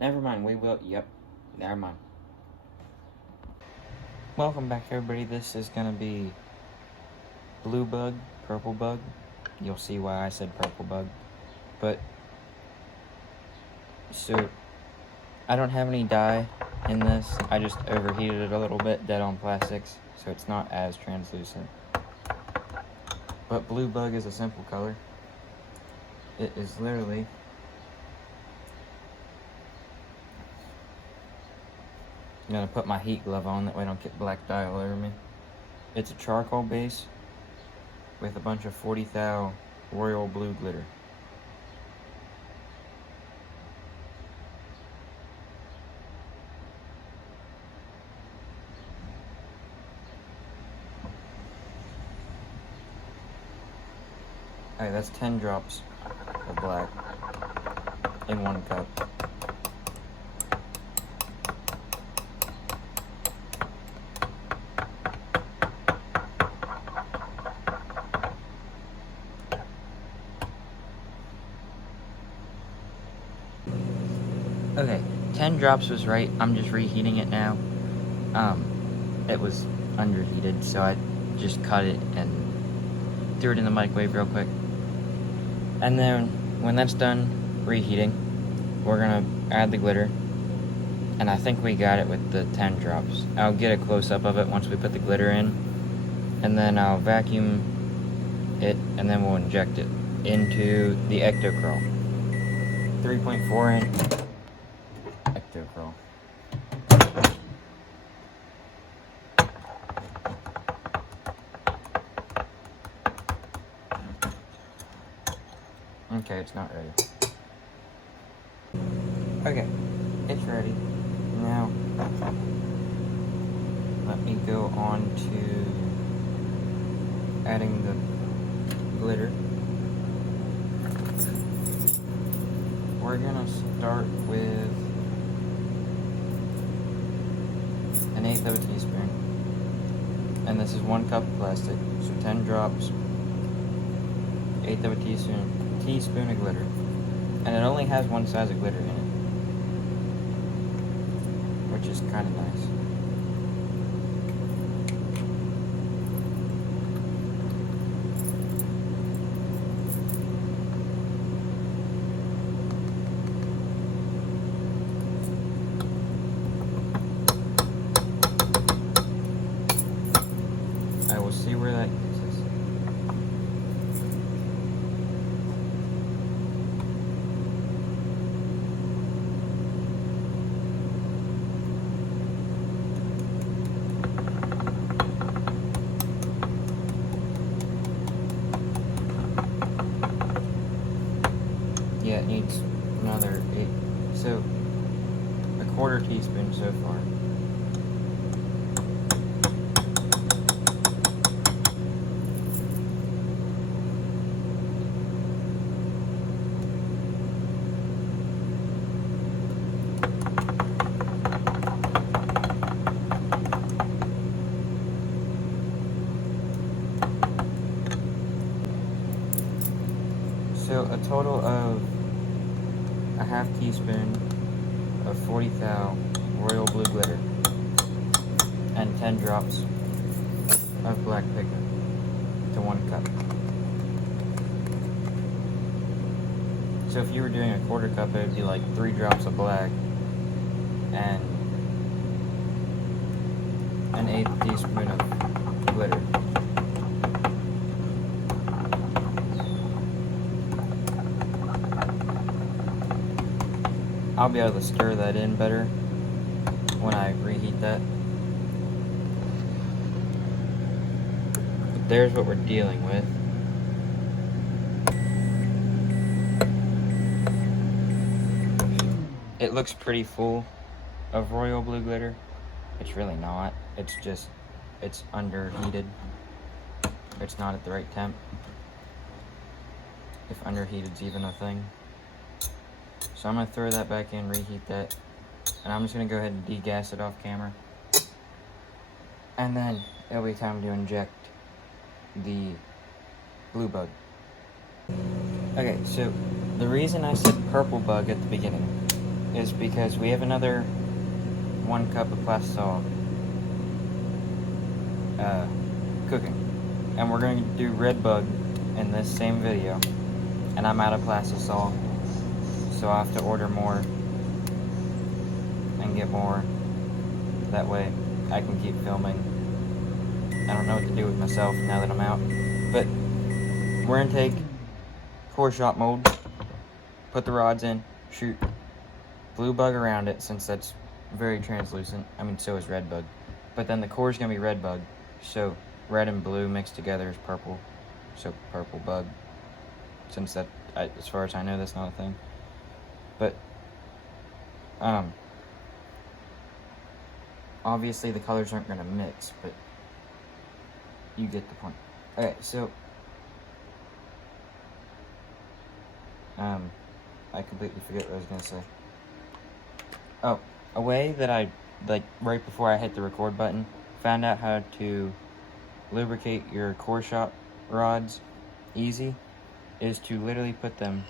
Never mind, we will. Yep, never mind. Welcome back, everybody. This is gonna be blue bug, purple bug. You'll see why I said purple bug. But, so, I don't have any dye in this. I just overheated it a little bit, dead on plastics, so it's not as translucent. But blue bug is a simple color. It is literally I'm gonna put my heat glove on, that way I don't get black dye all over me. It's a charcoal base with a bunch of 40 thou royal blue glitter. Alright, that's 10 drops of black in 1 cup. Okay, 10 drops was right. I'm just reheating it now. It was underheated, so I just cut it and threw it in the microwave real quick. And then, when that's done reheating, we're gonna add the glitter. And I think we got it with the 10 drops. I'll get a close-up of it once we put the glitter in. And then I'll vacuum it, and then we'll inject it into the Ectocurl. 3.4 inch Ectocurl. Okay, it's not ready. Okay, it's ready. Now, let me go on to adding the glitter. We're gonna start with 1/8 of a teaspoon. And this is 1 cup of plastic, so 10 drops, 1/8 of a teaspoon of glitter. And it only has 1 size of glitter in it, which is kind of nice. I will see where that gets us. Yeah, it needs another 8, so 1/4 teaspoon so far. So a total of 1/2 teaspoon of 40 thou royal blue glitter and 10 drops of black pigment to 1 cup. So if you were doing a 1/4 cup, it would be like 3 drops of black and 1/8 teaspoon of glitter. I'll be able to stir that in better when I reheat that. But there's what we're dealing with. It looks pretty full of royal blue glitter. It's really not. It's just, it's underheated. It's not at the right temp. If underheated's even a thing. So I'm going to throw that back in, reheat that, and I'm just going to go ahead and degas it off camera. And then it'll be time to inject the blue bug. Okay, so the reason I said purple bug at the beginning is because we have another 1 cup of plastisol cooking, and we're going to do Redbug in this same video, and I'm out of plastisol, so I have to order more and get more. That way I can keep filming. I don't know what to do with myself now that I'm out. But we're gonna take core shot mold, put the rods in, shoot blue bug around it, since that's very translucent. I mean, so is red bug. But then the core is gonna be red bug, so red and blue mixed together is purple. So purple bug, since that, as far as I know, that's not a thing. But obviously the colors aren't gonna mix, but you get the point. Okay, so I completely forget what I was gonna say. Oh, a way that I, like, right before I hit the record button, found out how to lubricate your core shot rods easy, is to literally put them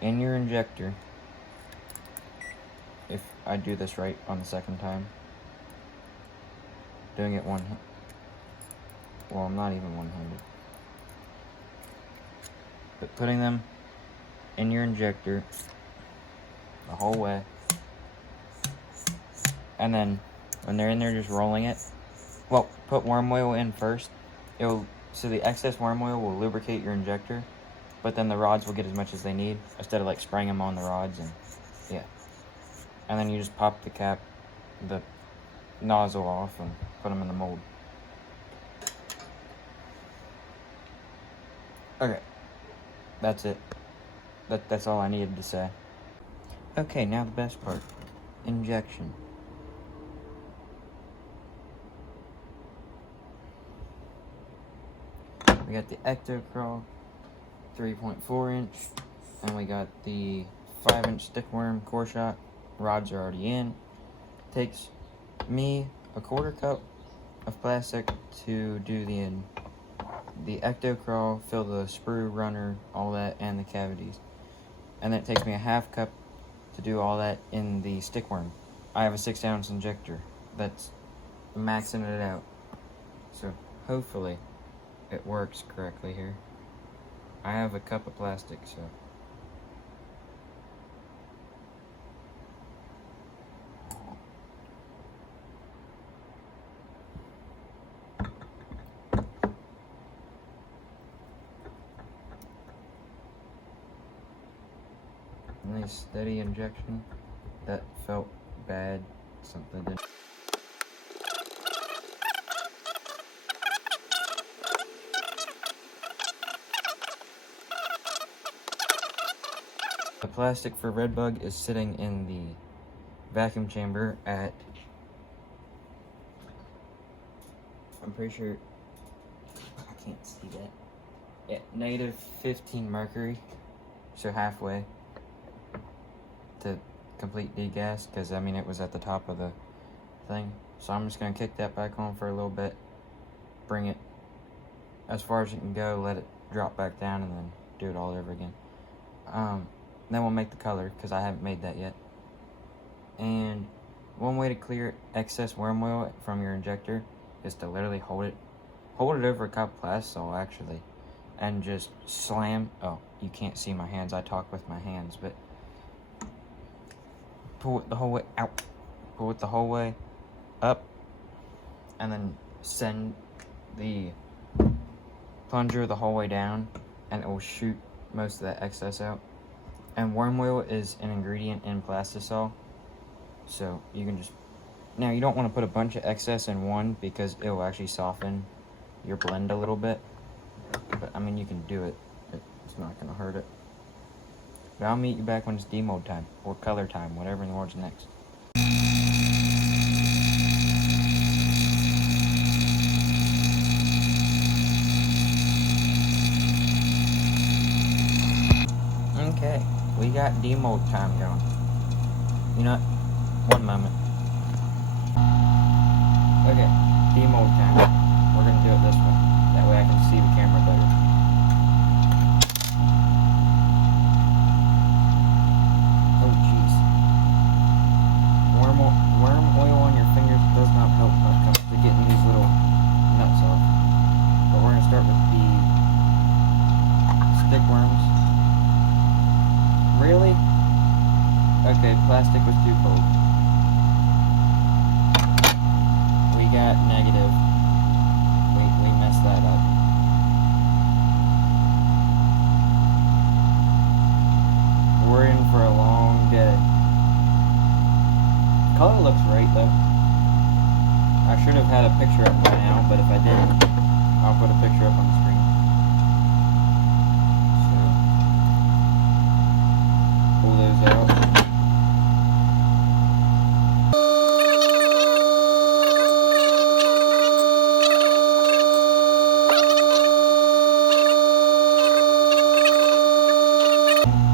in your injector. If I do this right on the second time, doing it well, I'm not even one-handed, but putting them in your injector the whole way, and then when they're in there, just rolling it. Well, put worm oil in first. So the excess worm oil will lubricate your injector, but then the rods will get as much as they need, instead of like spraying them on the rods. And yeah, and then you just pop the cap, the nozzle off, and put them in the mold. Okay, that's it. That's all I needed to say. Okay, now the best part. Injection. We got the Ectocrawl 3.4 inch, and we got the 5-inch stickworm core shot. Rods are already in. Takes me a 1/4 cup of plastic to do the Ectocrawl, fill the sprue, runner, all that, and the cavities. And then it takes me a 1/2 cup to do all that in the stickworm. I have a 6-ounce injector that's maxing it out, so hopefully it works correctly here. I have a cup of plastic, so nice steady injection. That felt bad. Something didn't. The plastic for Redbug is sitting in the vacuum chamber at, I'm pretty sure, I can't see that, at negative 15 mercury, so halfway to complete degas, because I mean it was at the top of the thing. So I'm just going to kick that back on for a little bit, bring it as far as it can go, let it drop back down, and then do it all over again. Then we'll make the color, because I haven't made that yet. And one way to clear excess worm oil from your injector is to literally hold it over a cup of plastisol, actually, and just slam. Oh, you can't see my hands, I talk with my hands, but pull it the whole way out, pull it the whole way up, and then send the plunger the whole way down, and it will shoot most of that excess out. And worm oil is an ingredient in plastisol, so you can just, now you don't want to put a bunch of excess in one, because it will actually soften your blend a little bit, but I mean you can do it, it's not going to hurt it. But I'll meet you back when it's demold time, or color time, whatever in the world's next. Okay, we got demold time going. You know what? One moment. Okay, demold time. We're gonna do it this way. That way I can see the camera better. Oh, jeez. Really? Okay, plastic was too cold. We got negative. We messed that up. We're in for a long day. Color looks right though. I should have had a picture up by now, but if I didn't, I'll put a picture up on the screen. So, pull those out.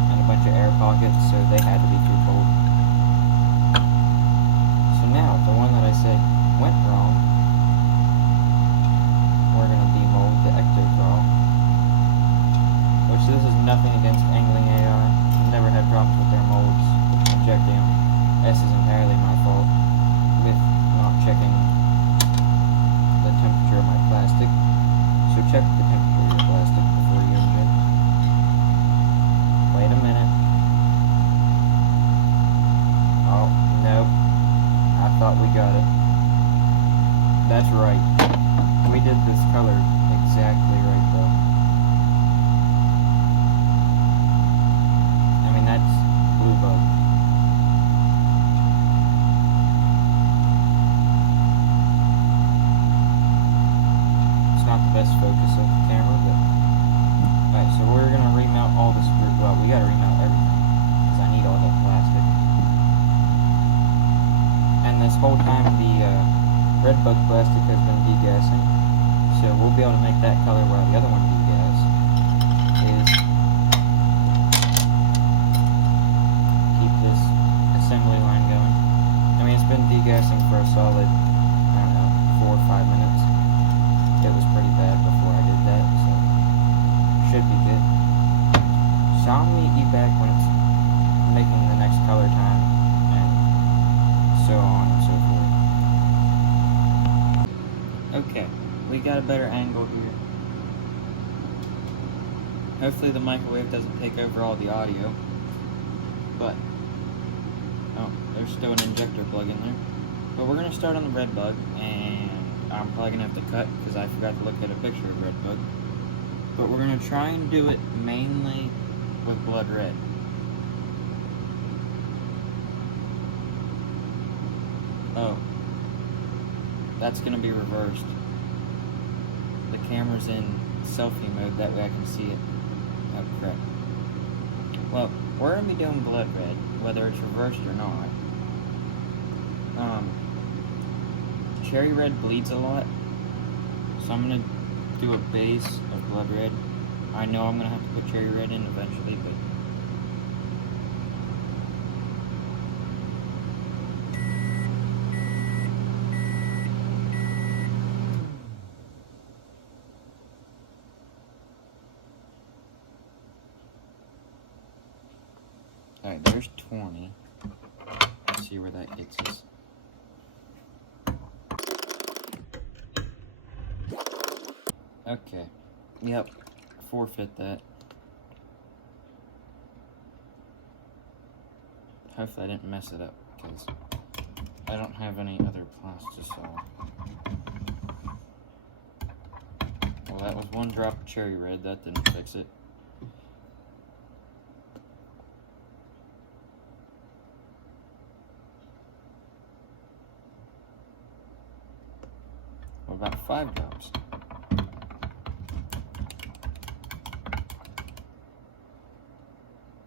And a bunch of air pockets, so they had to be too cold. So now, the one that I said went wrong, we're going to demold the Ectocrawl. Which this is nothing against Angling AI. I've never had problems with their molds injecting them. This is entirely my fault with not checking the temperature of my plastic. So check the temperature of your plastic before you inject. Wait a minute. Oh, no. I thought we got it. That's right. We did this color exactly right though. I mean, that's blue bug. It's not the best focus of the camera, but... Alright, so we're gonna remount all this, well, we gotta remount everything, because I need all that plastic. And this whole time the red bug plastic has been degassing, so we'll be able to make that color while the other one degas is keep this assembly line going. I mean, it's been degassing for a solid, I don't know, 4 or 5 minutes. It was pretty bad before I did that, so should be good. So I'll meet you back when it's making the next color time, and so on and so forth. Okay, we got a better angle here. Hopefully the microwave doesn't take over all the audio, but, oh, there's still an injector plug in there. But we're going to start on the red bug, and I'm probably going to have to cut because I forgot to look at a picture of red bug. But we're going to try and do it mainly with blood red. Oh, that's going to be reversed. The camera's in selfie mode, that way I can see it. Oh crap. Well, we're going to be doing blood red, whether it's reversed or not. Cherry red bleeds a lot, so I'm going to do a base of blood red. I know I'm going to have to put cherry red in eventually, but... Alright, there's 20. Let's see where that gets us. Okay. Yep. Forfeit that. Hopefully I didn't mess it up, because I don't have any other plastisol. Well, that was one drop of cherry red. That didn't fix it. What about 5 drops?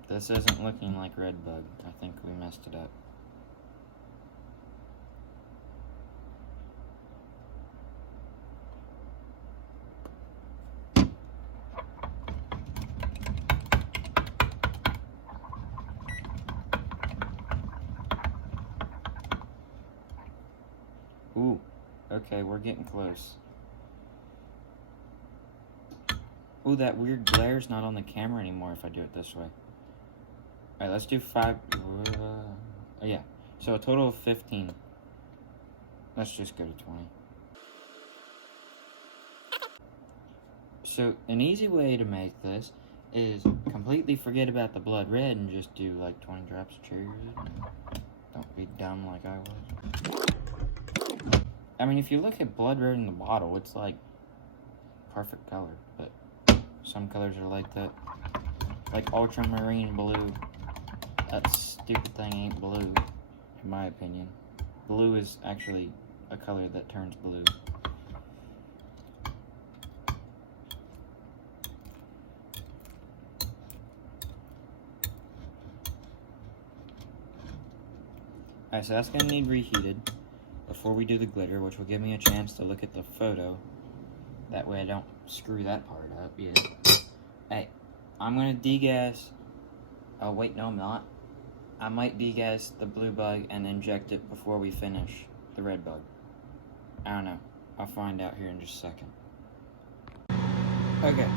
This isn't looking like red bug. I think we messed it up. Ooh, okay, we're getting close. Ooh, that weird glare's not on the camera anymore if I do it this way. Alright, let's do 5. Yeah, so a total of 15. Let's just go to 20. So, an easy way to make this is completely forget about the blood red and just do like 20 drops of cherry red. Don't be dumb like I was. I mean, if you look at blood red in the bottle, it's like perfect color, but some colors are like that. Like ultramarine blue. That stupid thing ain't blue, in my opinion. Blue is actually a color that turns blue. Alright, so that's going to need reheated before we do the glitter, which will give me a chance to look at the photo. That way I don't screw that part up yet. Hey, I'm going to degas. Oh, wait, no, I'm not. I might degas the blue bug and inject it before we finish the red bug. I don't know. I'll find out here in just a second. Okay,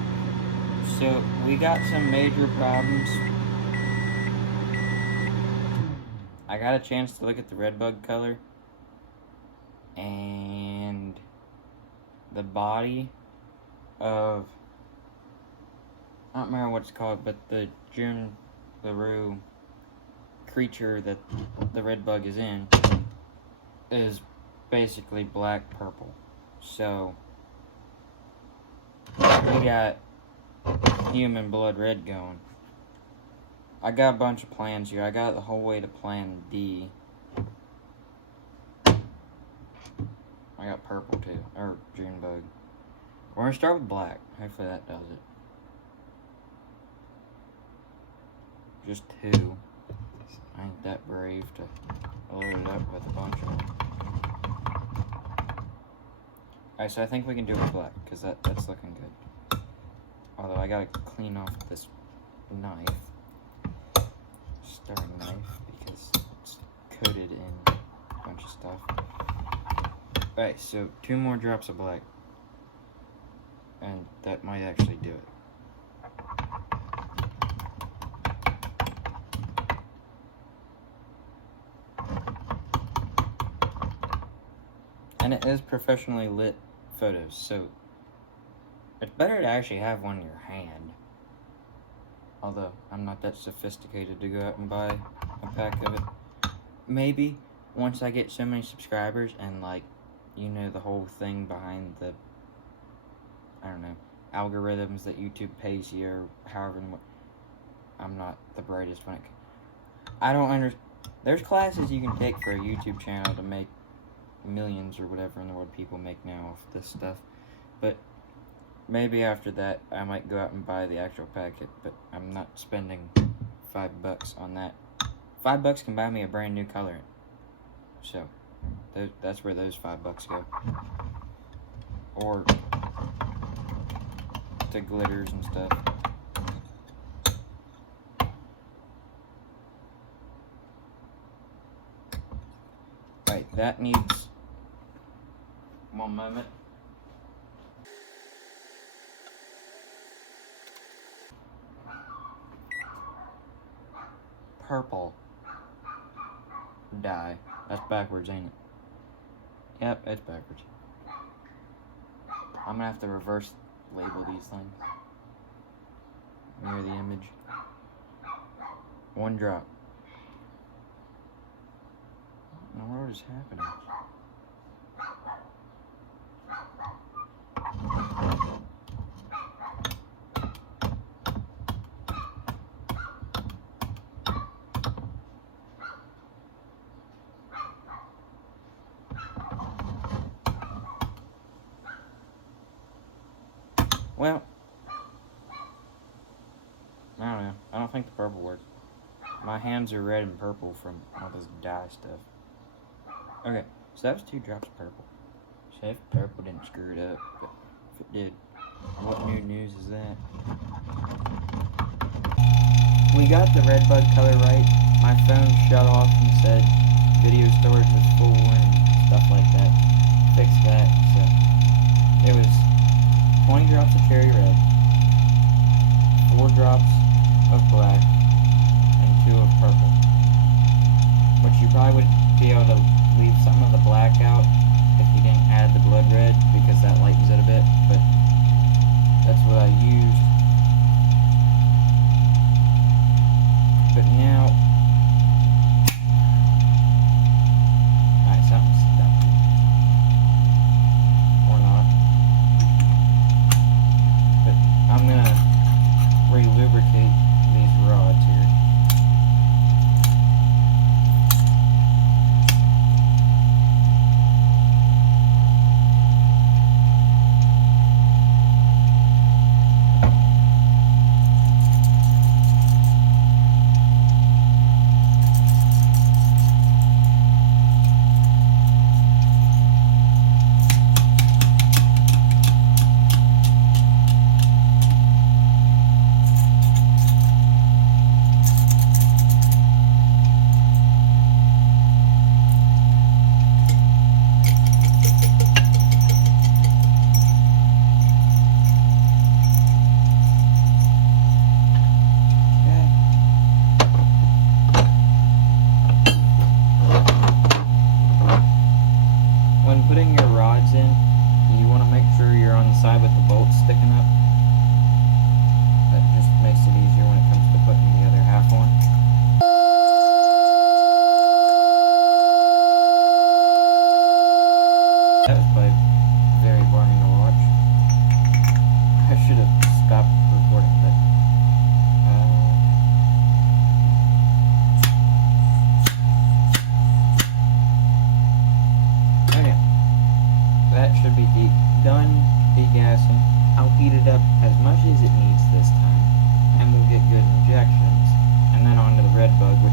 so we got some major problems. I got a chance to look at the red bug color, and the body of, I don't remember what it's called, but the June LaRue creature that the red bug is in is basically black purple. So we got human blood red going. I got a bunch of plans here. I got the whole way to plan D. I got purple too, or June bug. We're gonna start with black. Hopefully that does it. Just 2. I ain't that brave to load it up with a bunch of them. Alright, so I think we can do it with black, because that's looking good. Although I gotta clean off this knife. Stirring knife, because it's coated in a bunch of stuff. Alright, so 2 more drops of black. And that might actually do it. And it is professionally lit photos, so it's better to actually have one in your hand. Although, I'm not that sophisticated to go out and buy a pack of it. Maybe, once I get so many subscribers and, like, you know, the whole thing behind the, I don't know, algorithms that YouTube pays you, or however, I'm not the brightest when it comes. I don't understand. There's classes you can take for a YouTube channel to make millions or whatever in the world people make now off this stuff. But maybe after that, I might go out and buy the actual packet, but I'm not spending $5 on that. $5 can buy me a brand new colorant. So, that's where those $5 go. Or to glitters and stuff. Right, that needs one moment. Purple dye. That's backwards, ain't it? Yep, it's backwards. I'm gonna have to reverse label these things. Mirror the image. 1 drop. What in the world is happening? Well, I don't know. I don't think the purple works. My hands are red and purple from all this dye stuff. Okay, so that was 2 drops of purple. So if purple didn't screw it up, but if it did, what new news is that? We got the red bug color right. My phone shut off and said video storage was full and stuff like that. Fixed that, so it was 20 drops of cherry red, 4 drops of black, and 2 of purple. Which you probably would be able to leave some of the black out if you didn't add the blood red, because that lightens it a bit, but that's what I used.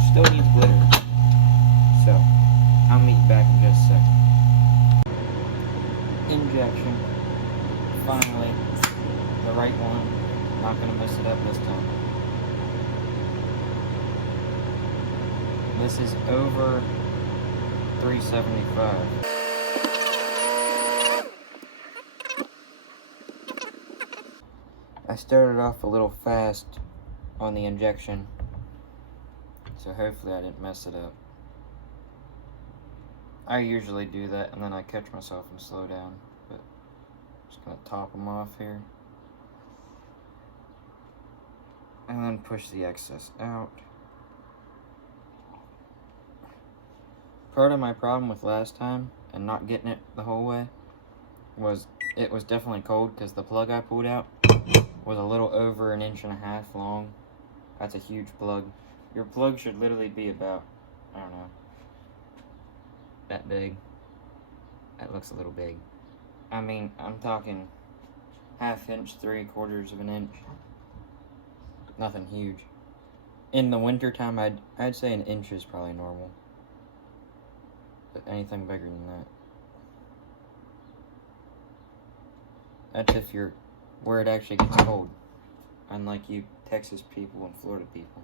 still needs glitter. So, I'll meet you back in just a second. Injection. Finally. The right one. Not gonna mess it up this time. This is over 375. I started off a little fast on the injection, so hopefully I didn't mess it up. I usually do that and then I catch myself and slow down, but I'm just gonna top them off here. And then push the excess out. Part of my problem with last time and not getting it the whole way was it was definitely cold because the plug I pulled out was a little over 1.5 inches long. That's a huge plug. Your plug should literally be about, I don't know, that big. That looks a little big. I mean, I'm talking 1/2 inch, 3/4 of an inch. Nothing huge. In the winter time, I'd say 1 inch is probably normal. But anything bigger than that. That's if you're where it actually gets cold. Unlike you Texas people and Florida people.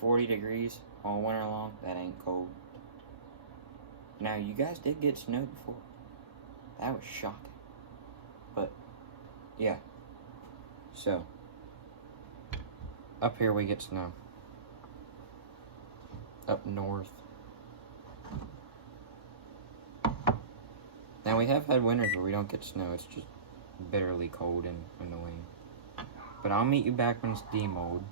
40 degrees all winter long, that ain't cold. Now, you guys did get snow before. That was shocking. But, yeah. So, up here we get snow. Up north. Now, we have had winters where we don't get snow. It's just bitterly cold and annoying. But I'll meet you back when it's demold.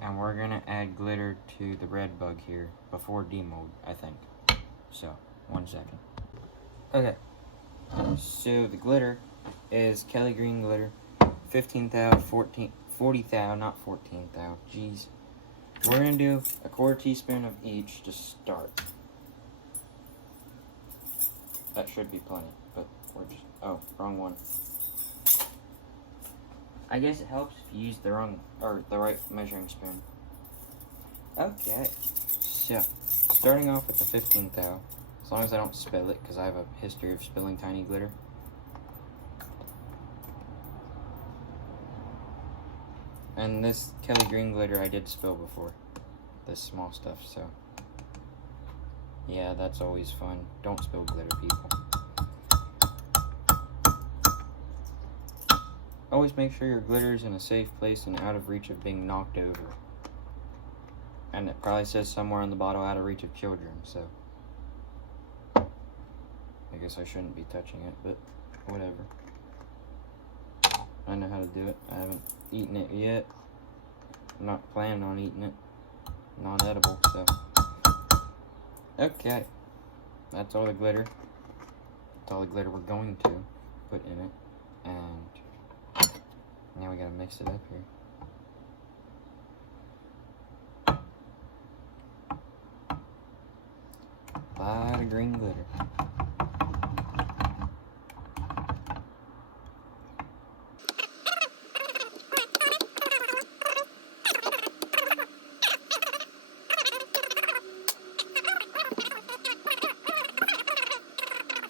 And we're going to add glitter to the red bug here before demold, I think. So, 1 second. Okay. So, the glitter is Kelly Green glitter. 15 thou, 40 thou, not 14 thou. Jeez. We're going to do a 1/4 teaspoon of each to start. That should be plenty, but we're just... Oh, wrong one. I guess it helps if you use the right measuring spoon. Okay, so starting off with the 15 thou, as long as I don't spill it, because I have a history of spilling tiny glitter. And this Kelly Green glitter I did spill before, this small stuff, so yeah, that's always fun. Don't spill glitter, people. Always make sure your glitter is in a safe place and out of reach of being knocked over. And it probably says somewhere on the bottle, out of reach of children, so I guess I shouldn't be touching it, but whatever. I know how to do it. I haven't eaten it yet. I'm not planning on eating it. Not edible, so. Okay. That's all the glitter. That's all the glitter we're going to put in it. And now we gotta mix it up here. A lot of green glitter.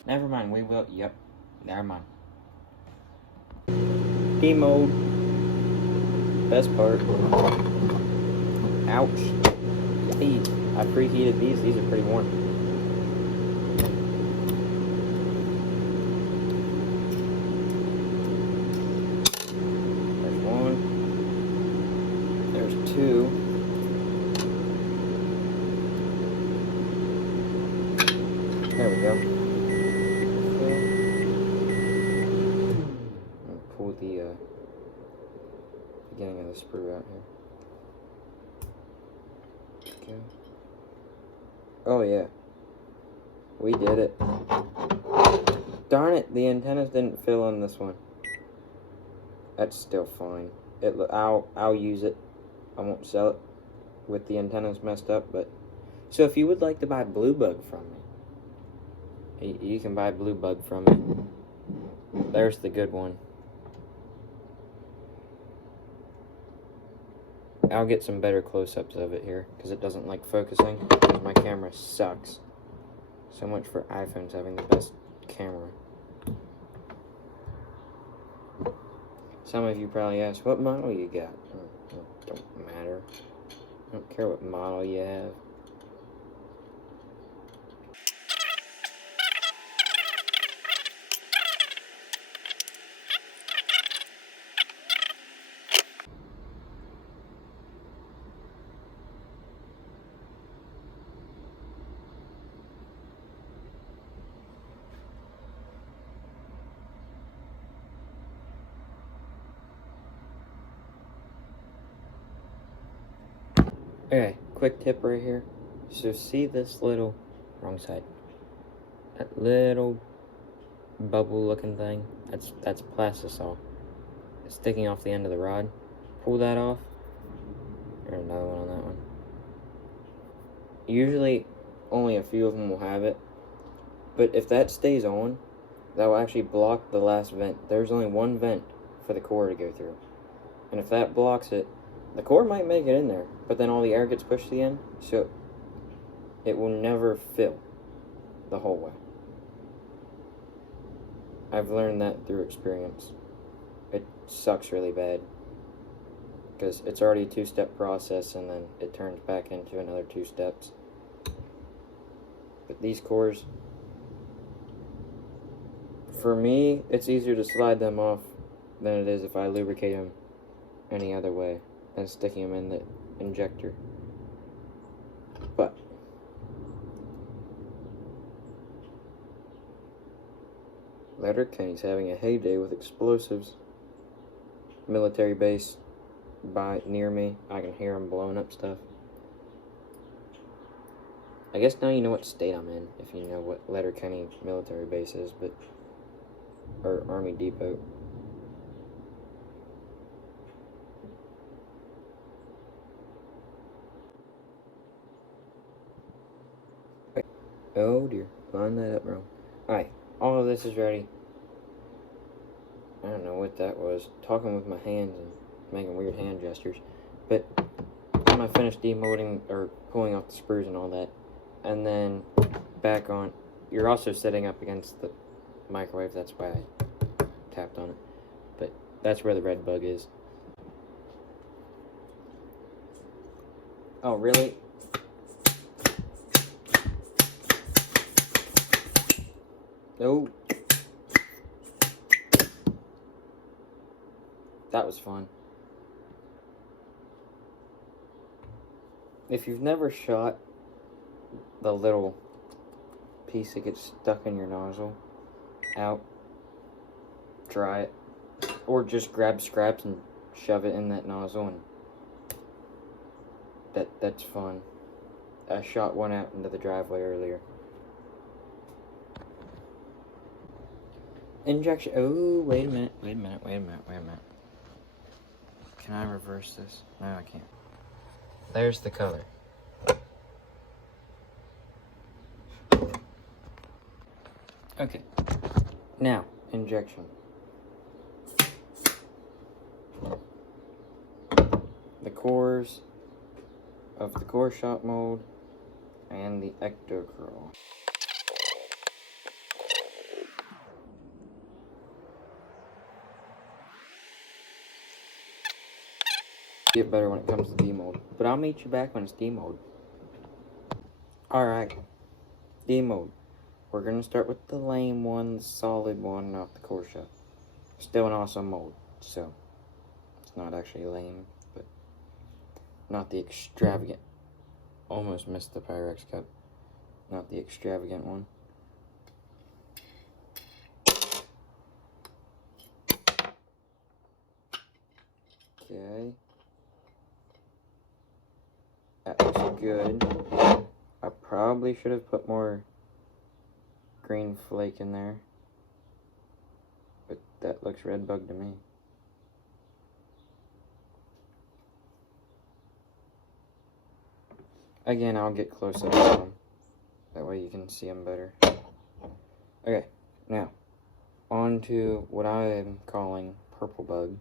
Never mind, we will, yep, never mind. Demold. Best part. Ouch. Heat. I preheated these are pretty warm. There's one. There's two. There we go. Pull the beginning of the sprue out here. Okay. Oh yeah. We did it. Darn it, the antennas didn't fill on this one. That's still fine. I'll use it. I won't sell it with the antennas messed up, but so if you would like to buy Blue Bug from me, you can buy Blue Bug from me. There's the good one. I'll get some better close-ups of it here, because it doesn't like focusing, because my camera sucks. So much for iPhones having the best camera. Some of you probably ask, what model you got? Don't matter. I don't care what model you have. Okay, quick tip right here. So see this little, wrong side, that little bubble looking thing? That's plastisol. It's sticking off the end of the rod. Pull that off. There's another one on that one. Usually only a few of them will have it, but if that stays on, that will actually block the last vent. There's only one vent for the core to go through, and if that blocks it, the core might make it in there, but then all the air gets pushed to the end, so it will never fill the whole way. I've learned that through experience. It sucks really bad, because it's already a two-step process, and then it turns back into another 2 steps. But these cores, for me, it's easier to slide them off than it is if I lubricate them any other way than sticking them in the injector. But Letterkenny's having a heyday with explosives. Military base near me. I can hear them blowing up stuff. I guess now you know what state I'm in, if you know what Letterkenny military base is, or Army Depot. Wait. Oh dear, line that up wrong. Alright, all of this is ready. I don't know what that was. Talking with my hands and making weird hand gestures. But when I finished demolding or pulling off the screws and all that, and then back on, you're also sitting up against the microwave. That's why I tapped on it. But that's where the red bug is. Oh, really? Oh. That was fun. If you've never shot the little piece that gets stuck in your nozzle out, try it. Or just grab scraps and shove it in that nozzle, and that's fun. I shot one out into the driveway earlier. Injection. Oh, wait a minute. Can I reverse this? No, I can't. There's the color. Okay. Now, injection. The cores of the core shot mold and the Ectocurl. Get better when it comes to demold, but I'll meet you back when it's demold. Alright, demold. We're gonna start with the lame one, the solid one, not the core shot. Still an awesome mold, so it's not actually lame, but not the extravagant. Almost missed the Pyrex cup. Not the extravagant one. Okay. That looks good. I probably should have put more green flake in there, but that looks red bug to me. Again, I'll get close up on them. That way you can see them better. Okay, now, on to what I am calling purple bug.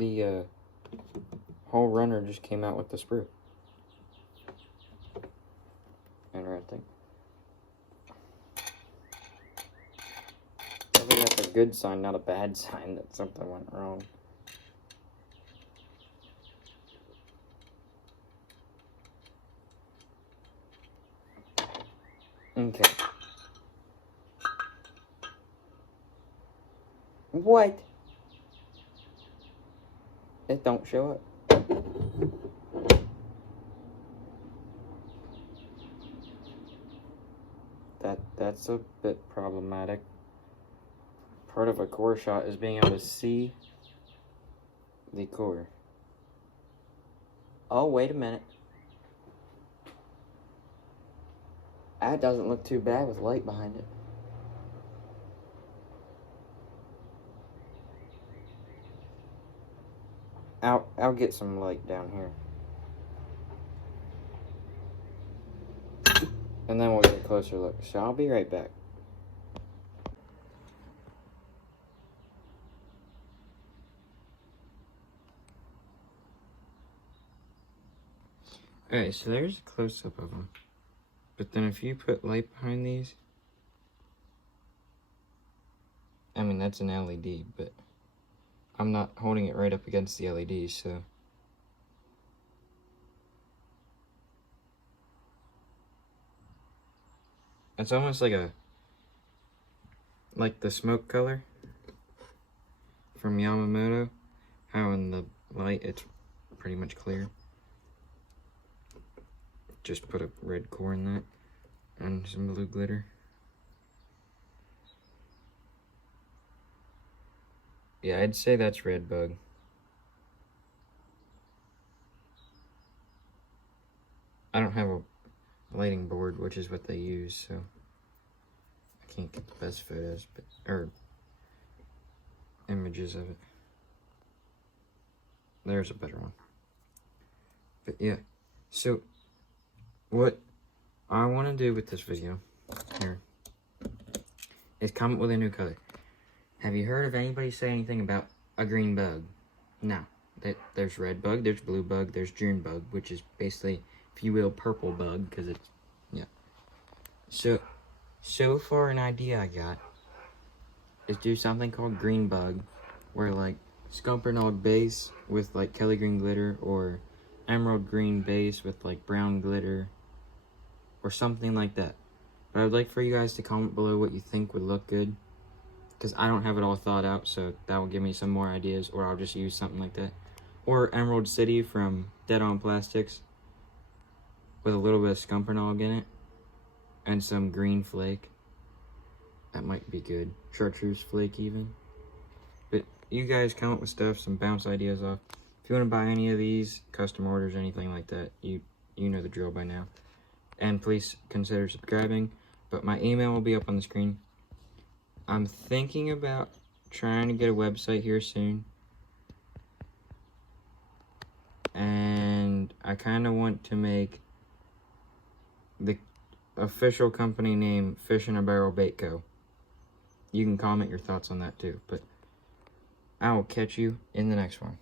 the whole runner just came out with the sprue. Interesting. I think that's a good sign, not a bad sign that something went wrong. Okay. What? It don't show up. That's a bit problematic. Part of a core shot is being able to see the core. Oh, wait a minute. That doesn't look too bad with light behind it. I'll get some light down here. And then we'll get a closer look. So I'll be right back. Alright, so there's a close-up of them. But then if you put light behind these, I mean, that's an LED, but I'm not holding it right up against the LED, so. It's almost like the smoke color from Yamamoto, how in the light it's pretty much clear. Just put a red core in that and some blue glitter. Yeah, I'd say that's Redbug. I don't have a lighting board, which is what they use, so I can't get the best photos, or images of it. There's a better one. But yeah, so what I want to do with this video here is come up with a new color. Have you heard of anybody say anything about a green bug? No. There's red bug, there's blue bug, there's June bug, which is basically, if you will, purple bug, because it's, yeah. So far an idea I got is do something called green bug, where like Scumpernong base with like Kelly green glitter, or emerald green base with like brown glitter, or something like that. But I would like for you guys to comment below what you think would look good, because I don't have it all thought out, so that will give me some more ideas, or I'll just use something like that. Or Emerald City from Dead On Plastics with a little bit of Scumpernong in it and some green flake. That might be good. Chartreuse flake even. But you guys come up with stuff, some bounce ideas off. If you want to buy any of these, custom orders, anything like that, you know the drill by now. And please consider subscribing. But my email will be up on the screen. I'm thinking about trying to get a website here soon. And I kind of want to make the official company name Fish in a Barrel Bait Co. You can comment your thoughts on that too. But I will catch you in the next one.